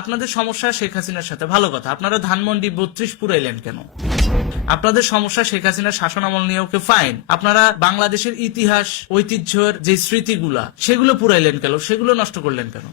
আপনাদের সমস্যা শেখ হাসিনার সাথে, ভালো কথা। আপনারা ধানমন্ডি 32 পুরাইলেন কেন? আপনাদের সমস্যা শেখ হাসিনার শাসন আমল নিয়ে, ওকে ফাইন। আপনারা বাংলাদেশের ইতিহাস ঐতিহ্যের যে স্মৃতিগুলা সেগুলো পুরাইলেন কেন, সেগুলো নষ্ট করলেন কেন?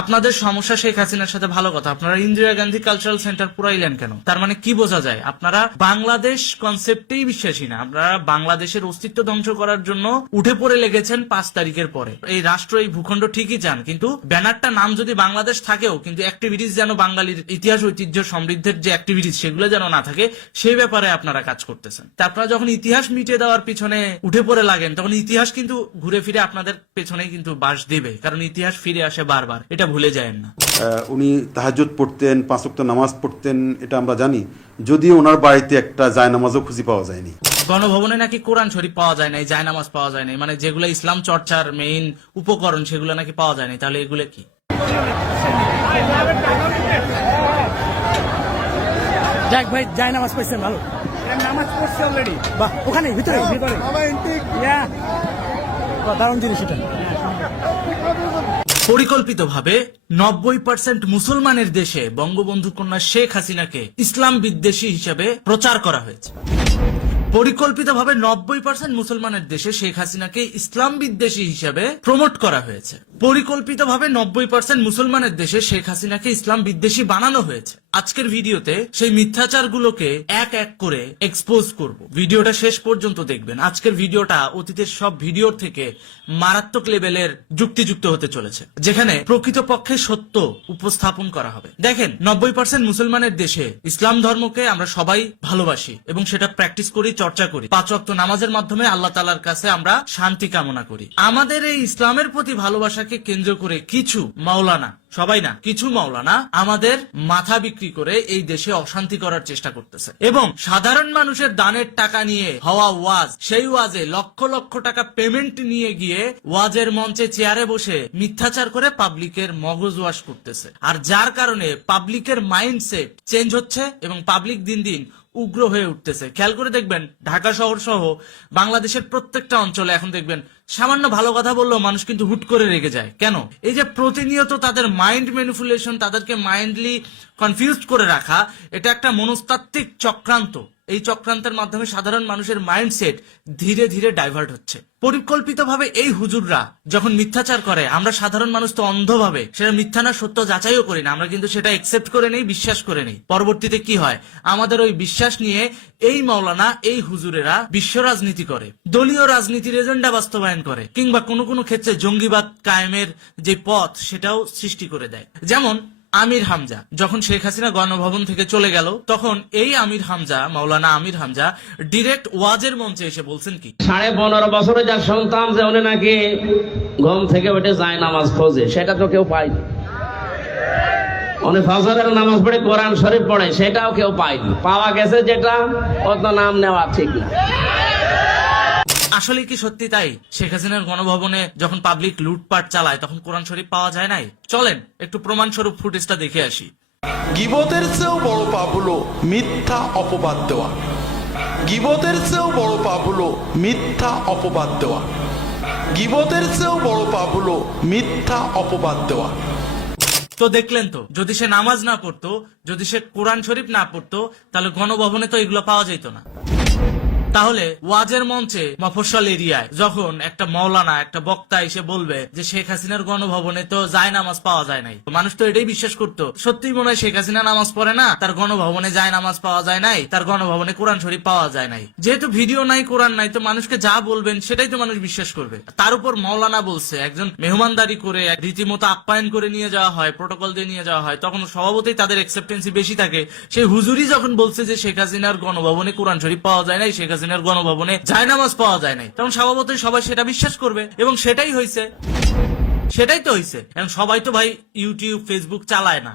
আপনাদের সমস্যা শেখ হাসিনার সাথে, ভালো কথা। আপনারা ইন্দিরা গান্ধী কালচারাল সেন্টার পুরাইলেন কেন? তার মানে কি বোঝা যায়? আপনারা বাংলাদেশ কনসেপ্টেই বিশ্বাসী না। আপনারা বাংলাদেশের অস্তিত্ব ধ্বংস করার জন্য উঠে পড়ে লেগেছেন 5 তারিখের পরে। এই রাষ্ট্র, এই ভূখণ্ড ঠিকই চান, কিন্তু ব্যানারটা নাম যদি বাংলাদেশ থাকেও, কিন্তু অ্যাক্টিভিটিস যেন বাঙালির ইতিহাস ঐতিহ্য সমৃদ্ধের যে অ্যাক্টিভিটিস সেগুলো যেন না থাকে, সেই ব্যাপারে আপনারা কাজ করতেছেন। তা আপনারা যখন ইতিহাস মিটিয়ে দেওয়ার পিছনে উঠে পড়ে লাগেন, তখন ইতিহাস কিন্তু ঘুরে ফিরে আপনাদের পেছনেই কিন্তু বাস দেবে, কারণ ইতিহাস ফিরে আসে বারবার, এটা ভুলে যায়েন না। উনি তাহাজ্জুদ পড়তেন, 5 ওয়াক্ত নামাজ পড়তেন, এটা আমরা জানি। যদিও ওনার বাড়িতে একটা জায়নামাজও খুঁজে পাওয়া যায়নি। গণভবনে নাকি কোরআন শরীফ পাওয়া যায় নাই, জায়নামাজ পাওয়া যায় নাই, মানে যেগুলো ইসলাম চর্চার মেইন উপকরণ সেগুলো নাকি পাওয়া যায় নাই। তাহলে এগুলো কি? যাক ভাই, যায় নামাজ পড়ছেন, ভালো নামাজ পড়ছে অলরেডি। বাহ, ওখানে ভিতরে ভিতরে দারুণ জিনিস এটা। পরিকল্পিতভাবে 90% মুসলমানের দেশে বঙ্গবন্ধু কন্যা শেখ হাসিনাকে ইসলাম বিদ্বেষী হিসেবে প্রচার করা হয়েছে। পরিকল্পিতভাবে 90% মুসলমানের দেশে শেখ হাসিনাকে ইসলাম বিদ্বেষী হিসেবে প্রমোট করা হয়েছে। পরিকল্পিতভাবে 90% মুসলমানের দেশে শেখ হাসিনাকে ইসলাম বিদ্বেষী বানানো হয়েছে। আজকের ভিডিওতে সেই মিথ্যাচারগুলোকে এক এক করে এক্সপোজ করব। ভিডিওটা শেষ পর্যন্ত দেখবেন। আজকের ভিডিওটা অতীতের সব ভিডিওর থেকে মারাত্মক লেভেলের যুক্তিযুক্ত হতে চলেছে, যেখানে প্রকৃতপক্ষে সত্য উপস্থাপন করা হবে। দেখেন, 90% মুসলমানের দেশে ইসলাম ধর্মকে আমরা সবাই ভালোবাসি এবং সেটা প্র্যাকটিস করি, চর্চা করি। 5 ওয়াক্ত নামাজের মাধ্যমে আল্লাহ তাআলার কাছে আমরা শান্তি কামনা করি। আমাদের এই ইসলামের প্রতি ভালোবাসাকে কেন্দ্র করে কিছু মাওলানা, সবাই না, কিছু মাওলানা আমাদের মাথা বিক্রি করে এই দেশে অশান্তি করার চেষ্টা করতেছে এবং সাধারণ মানুষের দানের টাকা নিয়ে হওয়া ওয়াজ, সেই ওয়াজে লক্ষ লক্ষ টাকা পেমেন্ট নিয়ে গিয়ে ওয়াজের মঞ্চে চেয়ারে বসে মিথ্যাচার করে পাবলিকের মগজ ওয়াশ করতেছে। আর যার কারণে পাবলিকের মাইন্ডসেট চেঞ্জ হচ্ছে এবং পাবলিক দিন দিন উগ্র হয়ে উঠতেছে। খেয়াল করে দেখবেন, ঢাকা শহর সহ বাংলাদেশের প্রত্যেকটা অঞ্চলে এখন দেখবেন সামান্য ভালো কথা বললেও মানুষ কিন্তু হুট করে রেগে যায়। কেন? এই যে প্রতিনিয়ত তাদের মাইন্ড ম্যানিপুলেশন, তাদেরকে মাইন্ডলি কনফিউজড করে রাখা, এটা একটা মনস্তাত্ত্বিক চক্রান্ত। এই চক্রান্তের মাধ্যমে সাধারণ মানুষের মাইন্ডসেট ধীরে ধীরে ডাইভার্ট হচ্ছে। পরিকল্পিতভাবে এই হুজুররা যখন মিথ্যাচার করে, আমরা সাধারণ মানুষ তো অন্ধভাবে সেটা মিথ্যা না সত্য যাচাইও করি না, আমরা কিন্তু সেটা একসেপ্ট করে নেই, বিশ্বাস করে নেই। পরবর্তীতে কি হয়? আমাদের ওই বিশ্বাস নিয়ে এই মাওলানা, এই হুজুরেরা বিশ্ব রাজনীতি করে, দলীয় রাজনীতির এজেন্ডা বাস্তবায়ন করে, কিংবা কোনো কোনো ক্ষেত্রে জঙ্গিবাদ কায়েমের যে পথ সেটাও সৃষ্টি করে দেয়। যেমন আমির হামজা যখন শেখ হাসিনা গণভবন থেকে চলে গেল, তখন এই আমির হামজা, মাওলানা আমির হামজা ডিরেক্ট ওয়াজের মঞ্চে এসে বলছেন কি, 15.5 বছরে যা সন্তান যে উনি নাকি ঘুম থেকে উঠে যায় নামাজ খোঁজে, সেটা তো কেউ পায়নি। উনি ফজরের নামাজ পড়ে কোরআন শরীফ পড়ে, সেটাও কেউ পায়নি। পাওয়া গেছে যেটা, অত নাম নেওয়া ঠিক না। আসলে কি সত্যি তাই? শেখ হাসিনার গণভবনে যখন পাবলিক লুটপাট চালায় তখন কোরআন শরীফ পাওয়া যায় নাই? চলেন একটু প্রমাণস্বরূপ ফুটেজটা দেখে আসি। গীবতের চেয়েও বড় পাপ হলো মিথ্যা অপবাদ দেওয়া। গীবতের চেয়েও বড় পাপ হলো মিথ্যা অপবাদ দেওয়া। গীবতের চেয়েও বড় পাপ হলো মিথ্যা অপবাদ দেওয়া। তো দেখলেন তো, যদি সে নামাজ না পড়তো, যদি সে কোরআন শরীফ না পড়তো, তাহলে গণভবনে তো এগুলো পাওয়া যেত না। তাহলে ওয়াজের মঞ্চে মফস্বল এরিয়ায় যখন একটা মাওলানা, একটা বক্তা এসে বলবে যে শেখ হাসিনার গণভবনে তো যায় নামাজ পাওয়া যায় নাই, মানুষ তো এটাই বিশ্বাস করতো। সত্যিই মনে হয় শেখ হাসিনা নামাজ পড়ে না, তার গণভবনে যায় নামাজ পাওয়া যায় নাই, তার গণভবনে কোরআন শরীফ পাওয়া যায় নাই। যেহেতু ভিডিও নাই, কোরআন নাই, তো মানুষকে যা বলবেন সেটাই তো মানুষ বিশ্বাস করবে। তার উপর মাওলানা বলছে, একজন মেহমানদারি করে রীতিমতো আপ্যায়ন করে নিয়ে যাওয়া হয়, প্রোটোকল দিয়ে নিয়ে যাওয়া হয়, তখন স্বভাবতই তাদের অ্যাকসেপ্টেন্সি বেশি থাকে। সেই হুজুরই যখন বলছে যে শেখ হাসিনার গণভবনে কোরআন শরীফ পাওয়া যায় নাই, শেখ হাসিনার গণভবনে জায়নামাজ পাওয়া যায় নাই, তখন স্বভাবতই সবাই সেটা বিশ্বাস করবে এবং সেটাই হয়েছে। সেটাই তো হয়েছে। এবং সবাই তো ভাই ইউটিউব, ফেসবুক চালায় না।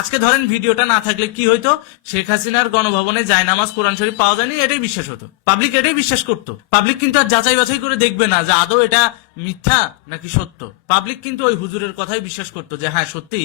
আজকে ধরেন ভিডিওটা না থাকলে কি হইতো? শেখ হাসিনার গণভবনে জায়নামাজ, কোরআন শরীফ পাওয়া যায়নি, এটাই বিশ্বাস হতো, পাবলিক এটাই বিশ্বাস করতো। পাবলিক কিন্তু আর যাচাই বাছাই করে দেখবে না যে আদৌ এটা মিথ্যা নাকি সত্য। পাবলিক কিন্তু ওই হুজুরের কথাই বিশ্বাস করতো যে হ্যাঁ সত্যি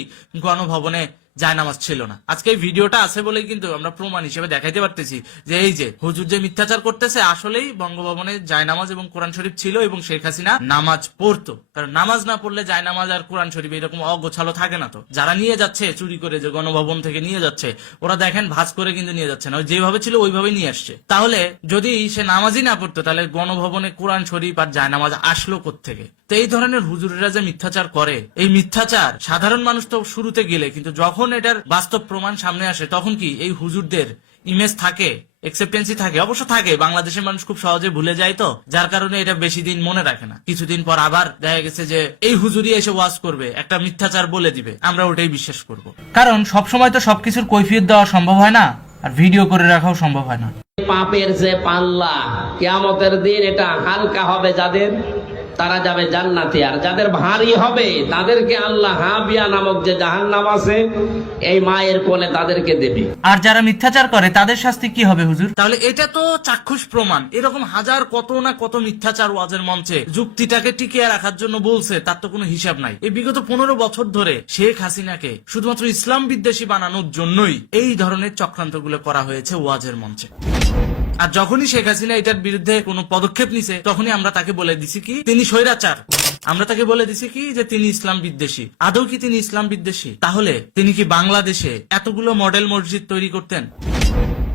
গণভবনে জায়নামাজ ছিল না। আজকে এই ভিডিওটা আছে বলেই কিন্তু আমরা প্রমাণ হিসেবে দেখাইতে পারতেছি যে এই যে হুজুর যে মিথ্যাচার করতেছে আসলেই বঙ্গভবনে জায়নামাজ এবং কোরআন শরীফ ছিল এবং শেখ হাসিনা নামাজ পড়তো। কারণ নামাজ না পড়লে জায়নামাজ আর কোরআন শরীফ এরকম অগোছালো থাকে না। তো যারা নিয়ে যাচ্ছে চুরি করে, যে গণভবন থেকে নিয়ে যাচ্ছে, ওরা দেখেন ভাঁজ করে কিন্তু নিয়ে যাচ্ছে না, যেভাবে ছিল ওইভাবে নিয়ে আসছে। তাহলে যদি সে নামাজই না পড়তো তাহলে গণভবনে কোরআন শরীফ আর জায়নামাজ আসলো কোত্থেকে? তো এই ধরনের হুজুরেরা যে মিথ্যাচার করে, এই মিথ্যাচার সাধারণ মানুষ তো শুরুতে গেলে, কিন্তু যখন এটার বাস্তব প্রমাণ সামনে আসে তখন কি এই হুজুরদের ইমেজ থাকে, একসেপ্টেন্সি থাকে? অবশ্য থাকে। বাংলাদেশের মানুষ খুব সহজে ভুলে যায়, তো যার কারণে এটা বেশি দিন মনে রাখে না। কিছুদিন পর আবার দেখা গেছে যে এই হুজুরি এসে ওয়াজ করবে, একটা মিথ্যাচার বলে দিবে, আমরা ওটাই বিশ্বাস করব। কারণ সবসময় তো সবকিছুর কৈফিয়ত দেওয়া সম্ভব হয় না, আর ভিডিও করে রাখাও সম্ভব হয় না। পাপের যে পাল্লা কিয়ামতের দিন এটা হালকা হবে যাদের, তারা যাবে জান্নাতে। আর যাদের ভারী হবে তাদেরকে আল্লাহ হাবিয়া নামক যে জাহান্নাম আছে এই মায়ের কোলে তাদেরকে দেবে। আর যারা মিথ্যাচার করে তাদের শাস্তি কি হবে হুজুর? তাহলে এটা তো চাক্ষুষ প্রমাণ। এরকম হাজার কত না কত মিথ্যাচার ওয়াজের মঞ্চে যুক্তিটাকে টিকিয়ে রাখার জন্য বলছে, তার তো কোনো হিসাব নাই। এই বিগত 15 বছর ধরে শেখ হাসিনাকে শুধুমাত্র ইসলাম বিদ্বেষী বানানোর জন্যই এই ধরনের চক্রান্তগুলো করা হয়েছে ওয়াজের মঞ্চে। আর যখনই শেখ হাসিনা এটার বিরুদ্ধে কোনো পদক্ষেপ নিছে তখনই আমরা তাকে বলে দিছি কি তিনি স্বৈরাচার, আমরা তাকে বলে দিছি কি যে তিনি ইসলাম বিদ্বেষী। আদৌ কি তিনি ইসলাম বিদ্বেষী? তাহলে তিনি কি বাংলাদেশে এতগুলো মডেল মসজিদ তৈরি করতেন?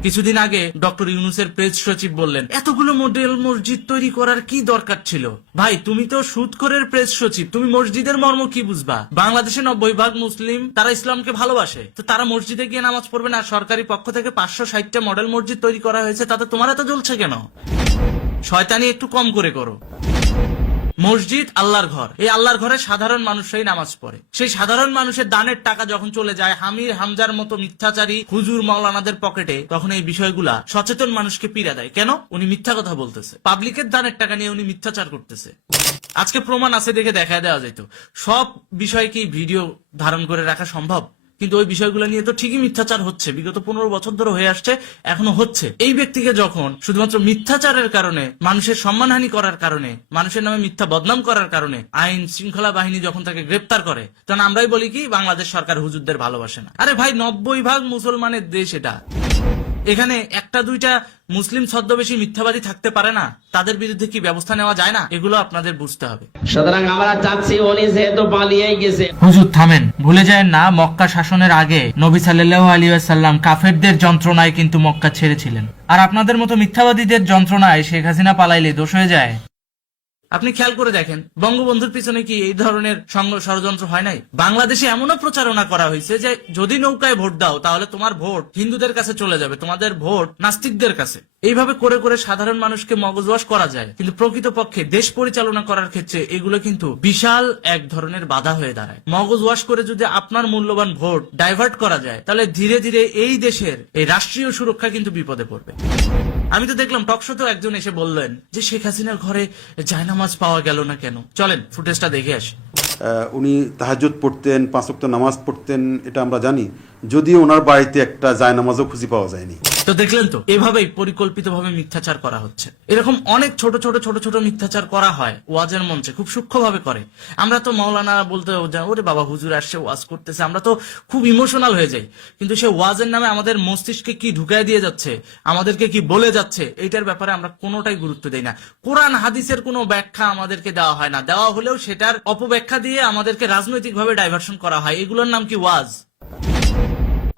কিছুদিন আগে ডক্টর ইউনূসের প্রেস সচিব বললেন এতগুলো মডেল মসজিদ তৈরি করার কি দরকার ছিল? ভাই তুমি তো সুদখোরের প্রেস সচিব, তুমি মসজিদের মর্ম কি বুঝবা? বাংলাদেশে 90% মুসলিম, তারা ইসলামকে ভালোবাসে, তো তারা মসজিদে গিয়ে নামাজ পড়বে না? সরকারি পক্ষ থেকে 560টা মডেল মসজিদ তৈরি করা হয়েছে, তাতে তোমার এত জ্বলছে কেন? শয়তানি একটু কম করে করো। মসজিদ আল্লাহর ঘর, এই আল্লাহর ঘরে সাধারণ মানুষরাই নামাজ পড়ে। সেই সাধারণ মানুষের দানের টাকা যখন চলে যায় হামির হামজার মতো মিথ্যাচারী হুজুর মাওলানাদের পকেটে, তখন এই বিষয়গুলা সচেতন মানুষকে পীড়া দেয়। কেন? উনি মিথ্যা কথা বলতেছে, পাবলিকের দানের টাকা নিয়ে উনি মিথ্যাচার করতেছে। আজকে প্রমাণ আছে দেখে দেখায় দেওয়া যেত। সব বিষয় কি ভিডিও ধারণ করে রাখা সম্ভব? কিন্তু ওই বিষয়গুলো নিয়ে তো ঠিকই মিথ্যাচার হচ্ছে, বিগত 15 বছর ধরে হয়ে আসছে, এখনো হচ্ছে। এই ব্যক্তিকে যখন শুধুমাত্র মিথ্যাচারের কারণে, মানুষের সম্মানহানি করার কারণে, মানুষের নামে মিথ্যা বদনাম করার কারণে আইন শৃঙ্খলা বাহিনী যখন তাকে গ্রেপ্তার করে, তখন আমরাই বলি কি বাংলাদেশ সরকার হুজুরদের ভালোবাসে না। আরে ভাই 90% মুসলমানের দেশ এটা। এখানে একটা দুইটা মুসলিম ছদ্মবেশী মিথ্যাবাদী থাকতে পারে না? তাদের বিরুদ্ধে কি ব্যবস্থা নেওয়া যায় না? এগুলো আপনাদের বুঝতে হবে। সুতরাং আমরা চাচ্ছি উনি যেহেতু পালিয়ে গেছে। হুজুর থামেন, ভুলে যায় না মক্কা শাসনের আগে নবী সাল্লাল্লাহু আলাইহি ওয়াসাল্লাম কাফেরদের যন্ত্রণায় কিন্তু মক্কা ছেড়েছিলেন। আর আপনাদের মতো মিথ্যাবাদীদের যন্ত্রণায় শেখ হাসিনা পালাইলে দোষ হয়ে যায়? আপনি খেয়াল করে দেখেন বঙ্গবন্ধুর পিছনে কি এই ধরনের ষড়যন্ত্র হয় নাই? বাংলাদেশে এমনও প্রচারণা করা হয়েছে যে যদি নৌকায় ভোট দাও তাহলে তোমার ভোট হিন্দুদের কাছে চলে যাবে, তোমাদের ভোট নাস্তিকদের কাছে। এইভাবে করে করে সাধারণ মানুষকে মগজওয়াশ করা যায়, কিন্তু প্রকৃতপক্ষে দেশ পরিচালনা করার ক্ষেত্রে এগুলো কিন্তু বিশাল এক ধরনের বাধা হয়ে দাঁড়ায়। মগজওয়াশ করে যদি আপনার মূল্যবান ভোট ডাইভার্ট করা যায় তাহলে ধীরে ধীরে এই দেশের এই রাষ্ট্রীয় সুরক্ষা কিন্তু বিপদে পড়বে। আমি তো দেখলাম টকশোতেও একজন এসে বললেন যে শেখ হাসিনার ঘরে জায়নামাজ পাওয়া গেল না কেন। চলেন ফুটেজটা দেখে আসি। উনি তাহাজ্জুদ পড়তেন, 5 ওয়াক্ত নামাজ পড়তেন, এটা আমরা জানি, যদিও ওনার বাড়িতে একটা জায়নামাজও খুঁজে পাওয়া যায়নি। তো দেখলেন তো, এভাবেই পরিকল্পিতভাবে মিথ্যাচার করা হচ্ছে। এরকম অনেক ছোট ছোট ছোট ছোট মিথ্যাচার করা হয় ওয়াজের মঞ্চে, খুব সূক্ষ্মভাবে করে। আমরা তো মাওলানা বলতে ওরে বাবা হুজুর আসছে ওয়াজ করতেছে, আমরা তো খুব ইমোশনাল হয়ে যাই। কিন্তু সে ওয়াজের নামে আমাদের মস্তিষ্কে কি ঢুকায় দিয়ে যাচ্ছে, আমাদেরকে কি বলে যাচ্ছে, এইটার ব্যাপারে আমরা কোনোটাই গুরুত্ব দেই না। কোরআন হাদিসের কোনো ব্যাখ্যা আমাদেরকে দেওয়া হয় না, দেওয়া হলেও সেটার অপব্যাখ্যা দিয়ে আমাদেরকে রাজনৈতিকভাবে ডাইভার্সন করা হয়। এগুলোর নাম কি ওয়াজ?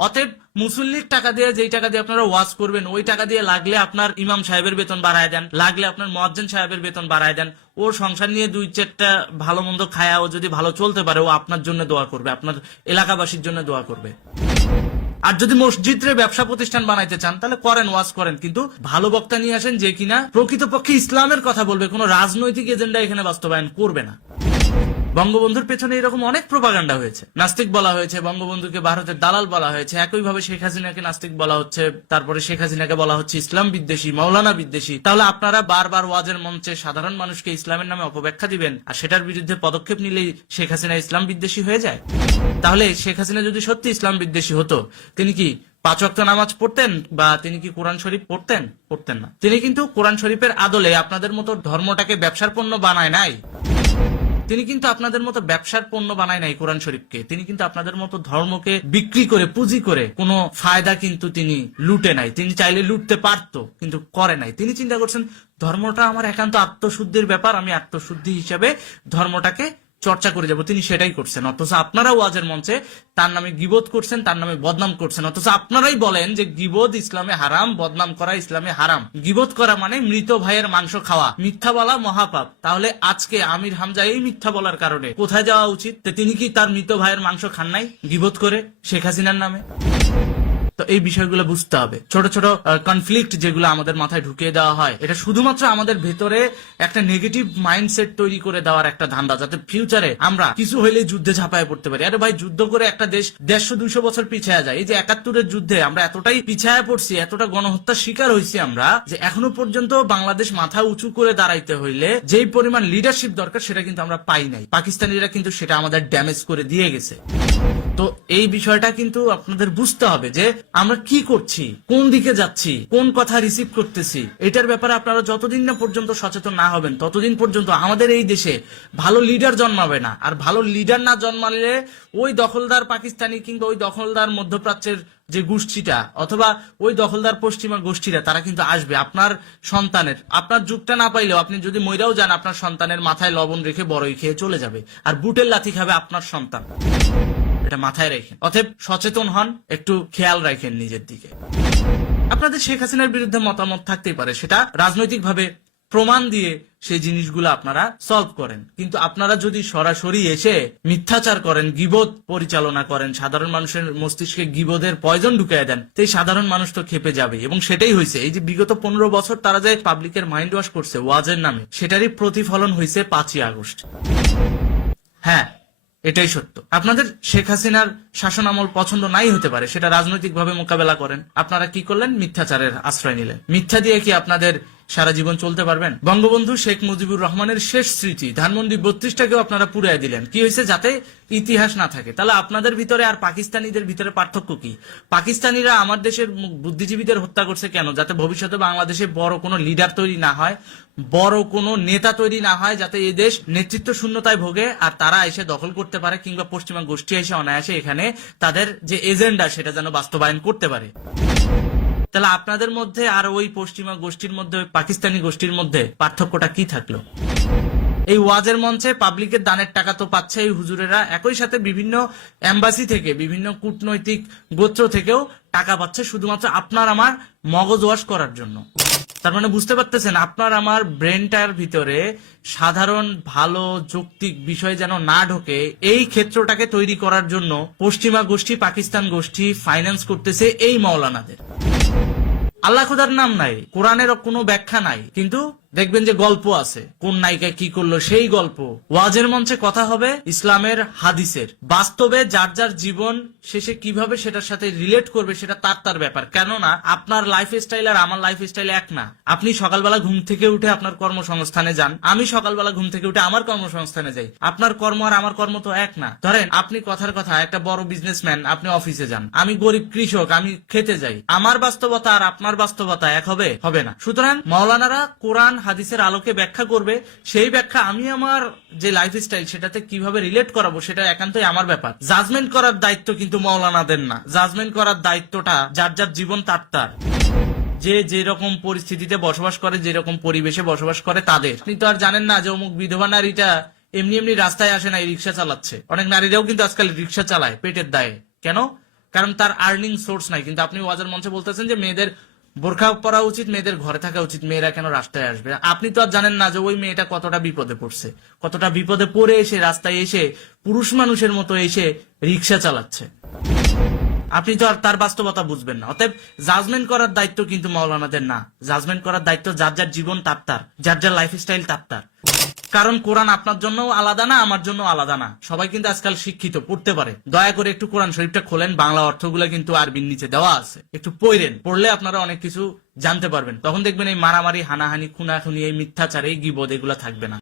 অতএব মুসল্লির টাকা দিয়ে, যেই টাকা দিয়ে আপনারা ওয়াজ করবেন, ওই টাকা দিয়ে লাগলে আপনার ইমাম সাহেবের বেতন বাড়ায় দেন, লাগলে আপনার মুয়াজ্জিন সাহেবের বেতন বাড়ায় দেন। ওর সংসার নিয়ে 2-4টা ভালো মন্দ খায়া ও যদি ভালো চলতে পারে, ও আপনার জন্য দোয়া করবে, আপনার এলাকাবাসীর জন্য দোয়া করবে। আর যদি মসজিদে ব্যবসা প্রতিষ্ঠান বানাইতে চান তাহলে করেন, ওয়াজ করেন, কিন্তু ভালো বক্তা নিয়ে আসেন যে কিনা প্রকৃতপক্ষে ইসলামের কথা বলবে, কোনো রাজনৈতিক এজেন্ডা এখানে বাস্তবায়ন করবে না। বঙ্গবন্ধুর পেছনে এরকম অনেক প্রোপাগান্ডা হয়েছে। নাস্তিক বলা হয়েছে, বঙ্গবন্ধুকে ভারতের দালাল বলা হয়েছে, একইভাবে শেখ হাসিনাকে নাস্তিক বলা হচ্ছে, তারপরে শেখ হাসিনাকে বলা হচ্ছে ইসলাম বিদ্বেষী, মাওলানা বিদ্বেষী। তাহলে আপনারা বারবার ওয়াজের মঞ্চে সাধারণ মানুষকে ইসলামের নামে অপব্যাখ্যা দিবেন, আর সেটার বিরুদ্ধে পদক্ষেপ নিলেই শেখ হাসিনা ইসলাম বিদ্বেষী হয়ে যায়? তাহলে শেখ হাসিনা যদি সত্যি ইসলাম বিদ্বেষী হতো, তিনি কি 5 ওয়াক্ত নামাজ পড়তেন বা তিনি কি কোরআন শরীফ পড়তেন না। তিনি কিন্তু কোরআন শরীফের আদলে আপনাদের মতো ধর্মটাকে ব্যবসার পণ্য বানায় নাই। তিনি কিন্তু আপনাদের মতো ব্যবসার পণ্য বানায় নাই কোরআন শরীফকে, তিনি কিন্তু আপনাদের মতো ধর্মকে বিক্রি করে পুঁজি করে কোনো ফায়দা কিন্তু তিনি লুটে নাই। তিনি চাইলে লুটতে পারতো কিন্তু করে নাই। তিনি চিন্তা করছেন ধর্মটা আমার একান্ত আত্মশুদ্ধির ব্যাপার, আমি আত্মশুদ্ধি হিসাবে ধর্মটাকে চর্চা করে যাব, তিনি সেটাই করছেন। অথচ আপনারা ওয়াজের মঞ্চে তার নামে গীবত করছেন, তার নামে বদনাম করছেন। অথচ আপনারাই বলেন যে গীবত ইসলামে হারাম, বদনাম করা ইসলামে হারাম। গীবত করা মানে মৃত ভাইয়ের মাংস খাওয়া, মিথ্যা বলা মহাপাপ। তাহলে আজকে আমির হামজা এই মিথ্যা বলার কারণে কোথায় যাওয়া উচিত? তিনি কি তার মৃত ভাইয়ের মাংস খান নাই গীবত করে শেখ হাসিনার নামে? তো এই বিষয়গুলো বুঝতে হবে। ছোট ছোট কনফ্লিক্ট যেগুলো আমাদের মাথায় ঢুকিয়ে দেওয়া হয়, এটা শুধুমাত্র আমাদের ভেতরে একটা নেগেটিভ মাইন্ডসেট তৈরি করে দেওয়ার একটা ধান্দা, যাতে ফিউচারে আমরা কিছু হইলে যুদ্ধে ঝাঁপায় পড়তে পারি। আরে ভাই, যুদ্ধ করে একটা দেশ 150-200 বছর পিছিয়ে যায়। এই যে 71-এর যুদ্ধে আমরা এতটাই পিছিয়ে পড়ছি, এতটা গণহত্যার শিকার হয়েছি আমরা, যে এখনো পর্যন্ত বাংলাদেশ মাথা উঁচু করে দাঁড়াইতে হইলে যেই পরিমাণ লিডারশিপ দরকার সেটা কিন্তু আমরা পাই নাই। পাকিস্তানিরা কিন্তু সেটা আমাদের ড্যামেজ করে দিয়ে গেছে। তো এই বিষয়টা কিন্তু আপনাদের বুঝতে হবে যে আমরা কি করছি, কোন দিকে যাচ্ছি, কোন কথা রিসিভ করতেছি। এটার ব্যাপারে আপনারা যতদিন না পর্যন্ত সচেতন না হবেন ততদিন পর্যন্ত আমাদের এই দেশে ভালো লিডার জন্মাবে না। আর ভালো লিডার না জন্মালে ওই দখলদার পাকিস্তানি কিংবা ওই দখলদার মধ্যপ্রাচ্যের যে গোষ্ঠীটা অথবা ওই দখলদার পশ্চিমা গোষ্ঠীরা, তারা কিন্তু আসবে আপনার সন্তানের, আপনার যুগটা না পাইলেও আপনি যদি মইরাও যান, আপনার সন্তানের মাথায় লবণ রেখে বড়ই খেয়ে চলে যাবে, আর বুটের লাথি খাবে আপনার সন্তান। এটা মাথায় রাখেন। অতএব সচেতন হন, একটু খেয়াল রাখেন নিজের দিকে। আপনাদের শেখ হাসিনার বিরুদ্ধে মতামত থাকতেই পারে, সেটা রাজনৈতিকভাবে প্রমাণ দিয়ে সেই জিনিসগুলো আপনারা সলভ করেন। কিন্তু আপনারা যদি সরাসরি এসে মিথ্যাচার করেন, গীবত পরিচালনা করেন, সাধারণ মানুষের মস্তিষ্কে গীবতের পয়জন ঢুকিয়ে দেন, তো এই সাধারণ মানুষ তো খেপে যাবে। এবং সেটাই হয়েছে। এই যে বিগত 15 বছর তারা যে পাবলিকের মাইন্ড ওয়াশ করছে ওয়াজের নামে, সেটারই প্রতিফলন হয়েছে 5ই আগস্ট। হ্যাঁ, এটাই সত্য। আপনাদের শেখ হাসিনার শাসন আমল পছন্দ নাই হতে পারে, সেটা রাজনৈতিকভাবে মোকাবেলা করেন। আপনারা কি করলেন? মিথ্যাচারের আশ্রয় নিলেন। মিথ্যা দিয়ে কি আপনাদের সারা জীবন চলতে পারবেন? বঙ্গবন্ধু শেখ মুজিবুর রহমানের শেষ স্মৃতি ধানমন্ডি 32টাকেও আপনারা পুড়ায় দিলেন। কি হয়েছে? যাতে ইতিহাস না থাকে। তাহলে আপনাদের ভিতরে আর পাকিস্তানিদের ভিতরে পার্থক্য কি? পাকিস্তানিরা আমার দেশের বুদ্ধিজীবীদের হত্যা করছে কেন? যাতে ভবিষ্যতে বাংলাদেশে বড় কোনো লিডার তৈরি না হয়, বড় কোনো নেতা তৈরি না হয়, যাতে এই দেশ নেতৃত্ব শূন্যতায় ভোগে আর তারা এসে দখল করতে পারে, কিংবা পশ্চিমা গোষ্ঠী এসে অনায়াসে এখানে তাদের যে এজেন্ডা সেটা যেন বাস্তবায়ন করতে পারে। তাহলে আপনাদের মধ্যে আর ওই পশ্চিমা গোষ্ঠীর মধ্যে, ওই পাকিস্তানি গোষ্ঠীর মধ্যে পার্থক্যটা কি থাকলো? এই ওয়াজের মঞ্চে পাবলিকের দানের টাকা তো পাচ্ছে এই হুজুরেরা, একই সাথে বিভিন্ন এম্বাসি থেকে, বিভিন্ন কূটনৈতিক গোত্র থেকেও টাকা পাচ্ছে শুধুমাত্র আপনার আমার মগজ ওয়াশ করার জন্য। তার মানে বুঝতে পারতেছেন, আপনার আমার ব্রেনটার ভিতরে সাধারণ ভালো যৌক্তিক বিষয় যেন না ঢোকে, এই ক্ষেত্রটাকে তৈরি করার জন্য পশ্চিমা গোষ্ঠী, পাকিস্তান গোষ্ঠী ফাইন্যান্স করতেছে এই মাওলানাদের। আল্লাহ খোদার নাম নাই, কোরআনের কোনো ব্যাখ্যা নাই, কিন্তু দেখবেন যে গল্প আছে, কোন নায়িকা কি করলো সেই গল্প। ওয়াজের মঞ্চে কথা হবে ইসলামের, হাদিসের। বাস্তবে যার যার জীবন শেষে কিভাবে সেটার সাথে রিলেট করবে সেটা তার তার ব্যাপার। কেননা আপনার লাইফ স্টাইল আর আমার লাইফ স্টাইল এক না। আপনি সকালবেলা ঘুম থেকে উঠে আপনার কর্মসংস্থানে যান, আমি সকালবেলা ঘুম থেকে উঠে আমার কর্মসংস্থানে যাই। আপনার কর্ম আর আমার কর্ম তো এক না। ধরেন আপনি কথার কথা একটা বড় বিজনেসম্যান, আপনি অফিসে যান, আমি গরিব কৃষক, আমি খেতে যাই। আমার বাস্তবতা আর আপনার বাস্তবতা এক হবে? হবে না। সুতরাং মাওলানারা কোরআন হাদিসের আলোকে ব্যাখ্যা করবে, সেই ব্যাখ্যা আমি আমার যে লাইফ স্টাইল সেটাতে কিভাবে রিলেট করাবো সেটা একান্তই আমার ব্যাপার। জাজমেন্ট করার দায়িত্ব কিন্তু মাওলানাদের না, জাজমেন্ট করার দায়িত্বটা যার যার জীবন তার তার, যে যেরকম পরিস্থিতিতে বসবাস করে, যেরকম পরিবেশে বসবাস করে তাদের। আপনি তো আর জানেন না যে অমুক বিধবা নারীটা এমনি এমনি রাস্তায় আসে না, রিক্সা চালাচ্ছে। অনেক নারীরাও কিন্তু আজকাল রিক্সা চালায় পেটের দায়ে। কেন? কারণ তার আর্নিং সোর্স নাই। কিন্তু আপনি ওয়াজের মঞ্চে বলতেছেন যে মেয়েদের বোরখা পরা উচিত, মেয়েদের ঘরে থাকা উচিত, মেয়েরা কেন রাস্তায় আসবে? আপনি তো আর জানেন না যে ওই মেয়েটা কতটা বিপদে পড়ছে, কতটা বিপদে পড়ে এসে রাস্তায় এসে পুরুষ মানুষের মতো এসে রিক্সা চালাচ্ছে। আপনি তো আর তার বাস্তবতা বুঝবেন না। অতএব জাজমেন্ট করার দায়িত্ব কিন্তু মাওলানাদের না, জাজমেন্ট করার দায়িত্ব যার যার জীবন তার তার, যার যার লাইফ স্টাইল তার তার। কারণ কোরআন আপনার জন্য আলাদা না, আমার জন্য আলাদা না। সবাই কিন্তু আজকাল শিক্ষিত, পড়তে পারে। দয়া করে একটু কোরআন শরীফটা খোলেন, বাংলা অর্থগুলো কিন্তু আরবির নিচে দেওয়া আছে, একটু পড়েন। পড়লে আপনারা অনেক কিছু জানতে পারবেন। তখন দেখবেন এই মারামারি, হানাহানি, খুনাখুনি, এই মিথ্যাচার, এই গীবত এগুলো থাকবে না।